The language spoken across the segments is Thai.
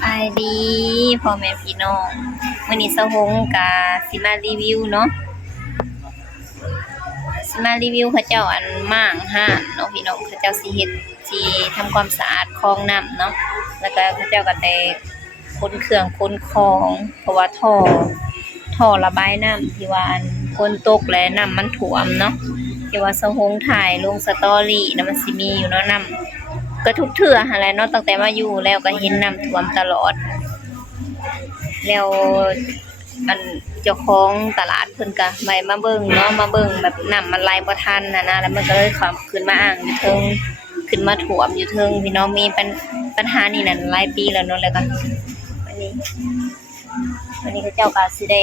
ไปดีพ่อแม่พี่น้องวันนี้สะหงกะสิมารีวิวเนาะสิมารีวิวเขาเจ้าอันม่างห้านเนาะพี่น้องเขาเจ้าสิเฮ็ดสิทำความสะอาดคลองน้ำเนาะแล้วก็เขาเจ้าก็ได้ขนเครื่องขนของเพราะว่าท่อระบายน้ำที่ว่าอันฝนตกและน้ำมันท่วมเนาะที่ว่าสะหงถ่ายลงสตอรี่นะมันสิมีอยู่เนาะน้ำก็ทุกเทื่อหั่นแหละเนาะตั้งแต่มาอยู่แล้วก็เห็นน้ำท่วมตลอดแล้วอันเจ้าของตลาดเพิ่นก็ไปมาเบิ่งเนาะมาเบิ่งแบบน้ำมันไหลบ่ทันน่ะนะแล้วมันก็เลยความขึ้นมาอ่างอยู่เทิงขึ้นมาท่วมอยู่เทิงพี่น้องมีปัญหานี่นั่นหลายปีแล้วเนาะแล้วก็วันนี้เขาเจ้าก็สิได้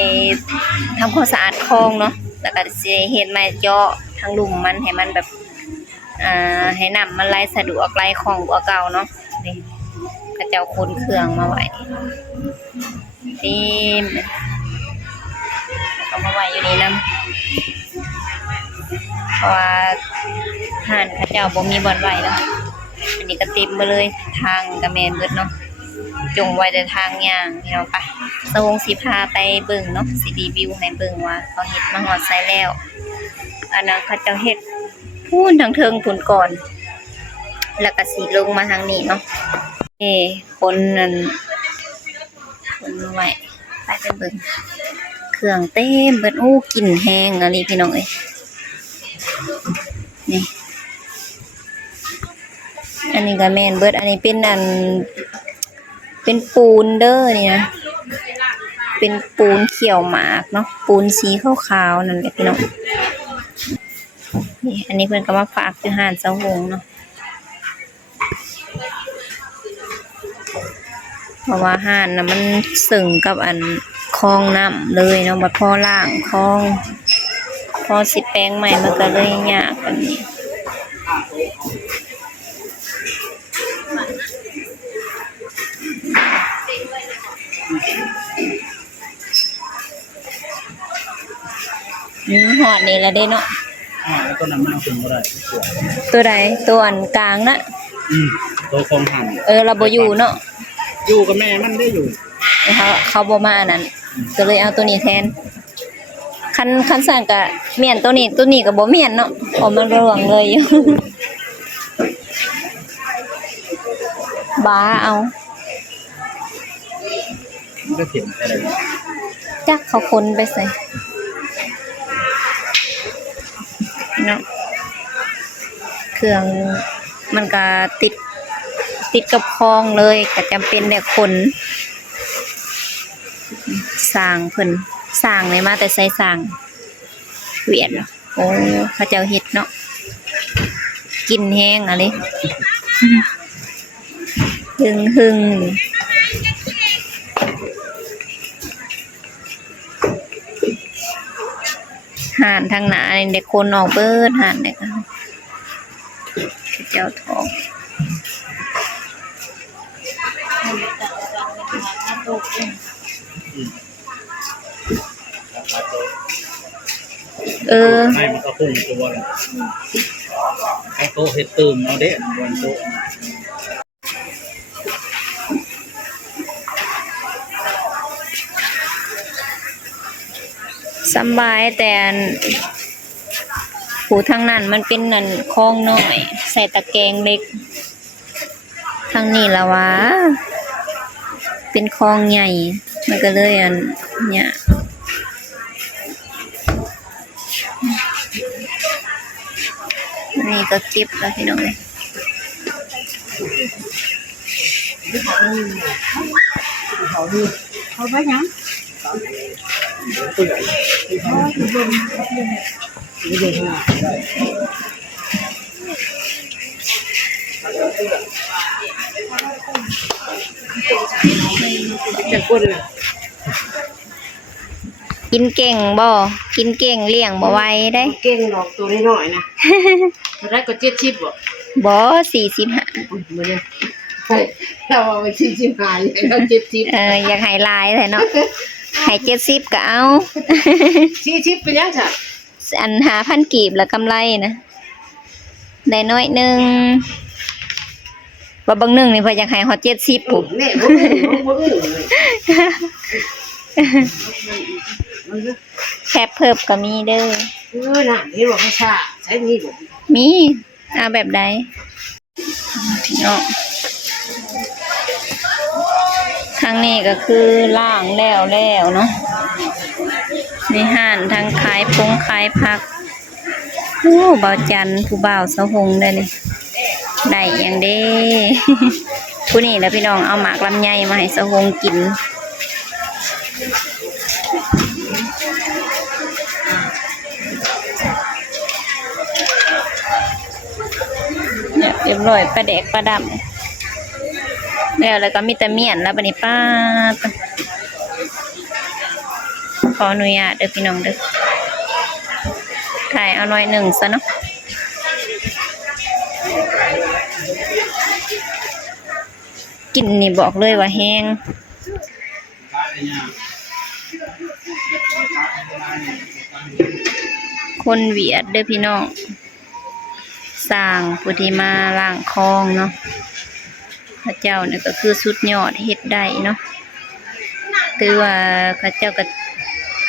ทำความสะอาดคลองเนาะแล้วก็สิเฮ็ดไม้เจาะทางลุ่มมันให้มันแบบให้น้ำมันไหลสะดวกไหลคล่องกว่าเก่าเนาะนี่เขาเจ้าขนเครื่องมาไว้เต็มก็มาไว้อยู่นี่นำเพราะว่าห่านเขาเจ้าบ่มีบ่อนไว้แล้วอันนี้ก็เต็มไปเลยทางก็แม่นเบิดเนาะจงไว้แต่ทางย่างพี่น้องปะสะวงสิพาไปเบิ่งเนาะสิรีวิวให้เบิ่งว่าเขาเฮ็ดมาฮอดไสแล้วอันนั้นเขาเจ้าเฮ็ดพูนทางเทิงพูนก่อนแล้วก็สิลงมาทางนี้เนาะคนนั้นคนไว้ไปเบิ่งเครื่องเต็มเบิดกลิ่นแห้งอะไรพี่น้องเอ้ยนี่อันนี้ก็แม่นเบิดอันนี้เป็นปูนเด้อนี่นะเป็นปูนเขียวหมากเนาะปูนสีขาวๆนั่นแหละพี่น้องนี่อันนี้เพิ่นก็มาฝากอยู่ห้านสะหงเนาะเพราะว่าห้านน่ะมันสึ่งกับอันคลองน้ำเลยเนาะบ่พอล้างคลองพอสิแปลงใหม่มันก็เลยยากอันนี้หอดนี่ละเด้เนาะแล้วก็นำมาถึงก็ได้ตัวใดตัวอันกลางนะตัวคงหันเราบ่อยู่เนาะอยู่กับแม่มันได้อยู่เขาบ่มาอันนั้นก็เลยเอาตัวนี้แทนคันสั่งก็เมียนตัวนี้ก็บ่เมียนเนาะออกมาร่วงเลยอยู่บ้าเอาก็เข็มอะไรจักเขาคนไปใส่เนาะเครื่องมันก็ติดกับคลองเลยก็จำเป็นแต่คนสร้างเพิ่นสร้างเลยมาแต่ใส่สร้างเวียนโอ้เขาเจ้าเฮ็ดเนาะกินแห้งอะไรหึงห่านทางหน้าเด็กคนออกเบิดห่านเด็กเจ้าทองให้มันก็พุ่งตัวเลยไอ้โตเห็ดตื่มเอาเด้บนโตสบายแต่ผู้ทางนั้นมันเป็นนั่นคลองน้อยใส่ตะแกรงเล็กทางนี้ละวะเป็นคลองใหญ่มันก็เลยอันเนี่ยนี่ก็เก็บแล้วพี่น้องเลยเขาไปยังกินเก่งบ่กินเก่งเลี้ยงบ่ไหวได้เก่งหรอกตัวน้อยๆนะแล้วก็70บ่45มื้อนี้เราเอาไป45แล้ว70อยากให้ลายแท้เนาะให้70ก็เอา40เป็นยังจ้ะอัน5,000กีบแล้วกำไรนะได้น้อยนึง ว่าบางหนึงนี่เพิ่นอยากให้ฮอด70ปุ๊บ แม่บ่มันก็ แคบเพิ่มก็มีเด้อ น่ะนี่บอกให้ชาใช้มีบ่ มีเอาแบบใดพี่น้องทางนี้ก็คือล่างแล้วเนาะในห้านทางขายพงขายผักโอ้เบาจันผู้บ่าวสะหงได้เลยได้อย่างเด้ ผู้นี่แหละพี่น้องเอาหมากลำไยมาให้สะหงกินเนี่ยเรียบร้อยปลาแดกปลาดำแล้วก็มีแต่เมี่ยนแล้วบัดนี้ป้าขออนุญาตเด้อพี่น้องเด้อถ่ายเอาหน่อยหนึ่งซะเนาะกินนี่บอกเลยว่าแห้งคนเวียดเด้อพี่น้องสร้างผู้ที่มาล้างคลองเนาะพระเจ้าเนี่ยก็คือสุดยอดเฮ็ดได้เนาะคือว่าพระเจ้าก็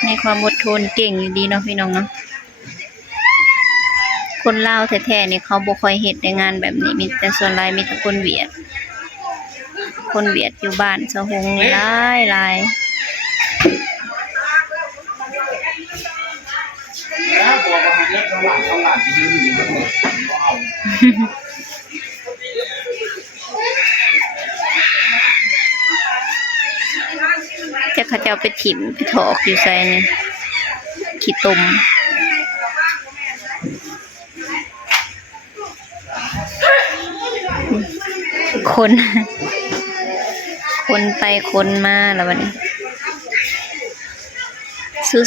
มีความอดทนเก่งอยู่ดีเนาะพี่น้องเนาะคนลาวแท้ๆนี่เขาบ่ค่อยเฮ็ดในงานแบบนี้มีแต่ส่วนหลายมีแต่คนเวียดอยู่บ้านสะหงหลาย แล้วบอกว่าให้เล็กเท่าหลานที่ยืนอยู่บนรถก็เอา จะเขาเจ้าไปถิ่มไปถอกอยู่ใส่นี่ขี้ตุ่มคนไปคนมาแล้ววันนี้สู้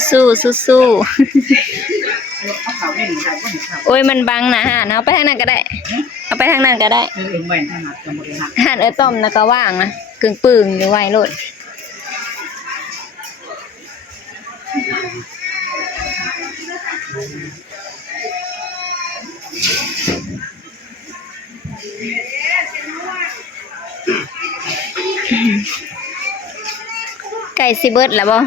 เอาเขาไม่หนีได้ก็หนีเขา โอ้ยมันบังนะฮะเอาไปทางนั้นก็ได้เอาไปทางนั้นก็ได้ แม่นถนัดกันหมดเลยนะ ห่านต้มนะก็ว่างนะกึ่งปึ่งอยู่ไว้โลดไก่สิเบิดแล้วบ่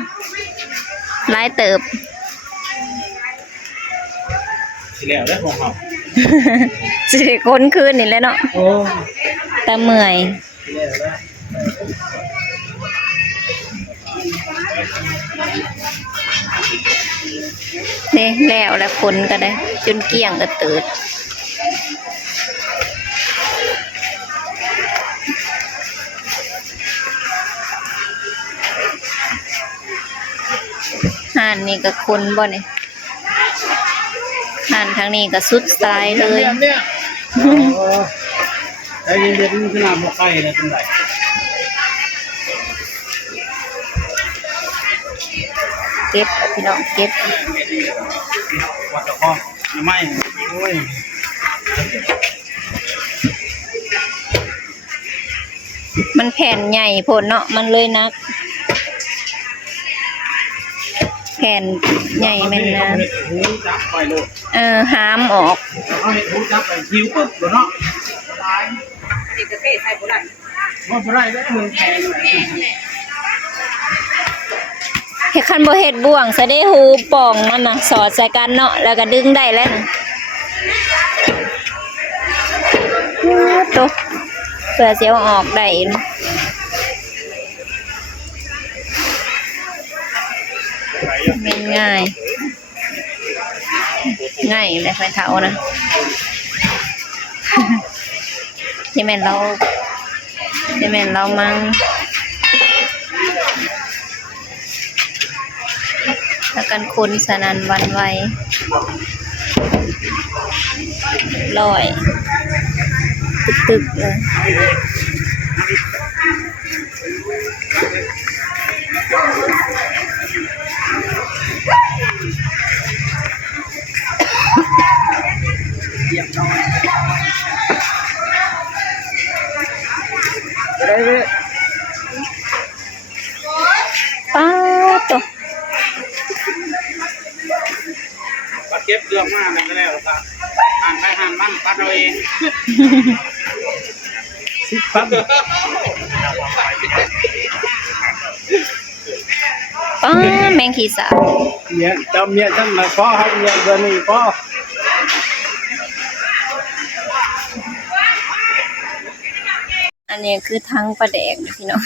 หลายเติบ สิแล้วแล้วของเขา สิได้คนคืนนี่แหละเนาะ โอ้ แต่เมื่อย สิแล้วแล้ว นี่แล้วคนก็ได้ จนเกลี้ยงก็เติดห่านนี่ก็คนบ่นี่ห่านทางนี้ก็สุดสายเลย เนี่ยไอ้เย็นๆขนาดหมกไก่เลยจังได เก็บพี่น้องเก็บ วัดตะคองไม่โอ้ย มันแผ่นใหญ่โพดเนาะมันเลยนัก แผ่นใหญ่แม่นนะ หูจับไปโลด หามออก เขาเห็นหูจับไปคิวปึ๊บโดนเนาะตาย เด็กจะเตะใส่บุหรี่ มันบ่ได้ได้มึงแพงเลย เฮ็ดคันบ่เฮ็ดบ่วงซะได้หูป่องมันน่ะสอดใส่กันเนาะแล้วก็ดึงได้แล้วน่ะโตเพื่อสิเอาออกได้แม่นง่ายเลยไฟเถานะ ที่แม่นเรามั่งแล้วกันคนสนันหวันไหวลอยตึกๆเลย ได้เว้ย ป้าตว ปัดเก็บเรื่องมากเลยก็แล้วครับอ่านไปอ่านมันปัดเอาเอง 10,000 ป้าแมงขี้สาบ เนี่ยจำเนี่ยทั้งมาพอให้เนี่ยเดือนนี้พอ อันนี้คือทั้งปลาแดกนะพี่น้อง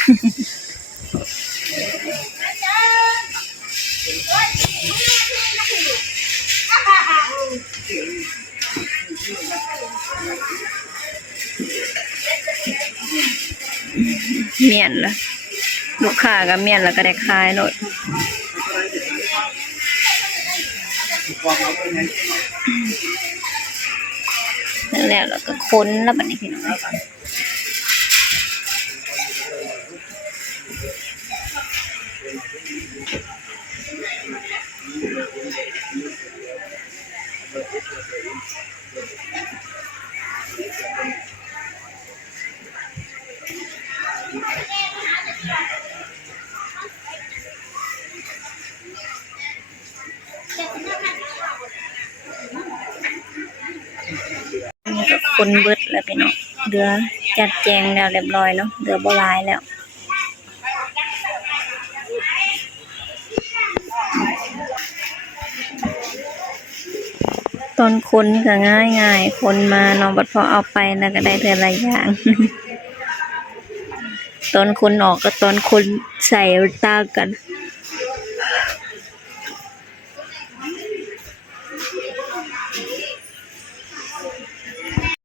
เมียนละลูกค้าก็เมียนแล้วก็ได้ขายโลดนั่นแหละแล้วก็ค้นแล้วบัดนี้พี่น้องอันนี้ก็คนเบิดแล้วพี่น้องเดือจัดแจงแล้วเรียบร้อยเนาะเดือบ่หลายแล้วตอนคนก็ง่ายๆคนมาเนาะบัดพอเอาไปแล้วก็ได้แต่ละอย่าง ตอนคนออกกับตอนคนใส่ต่างกัน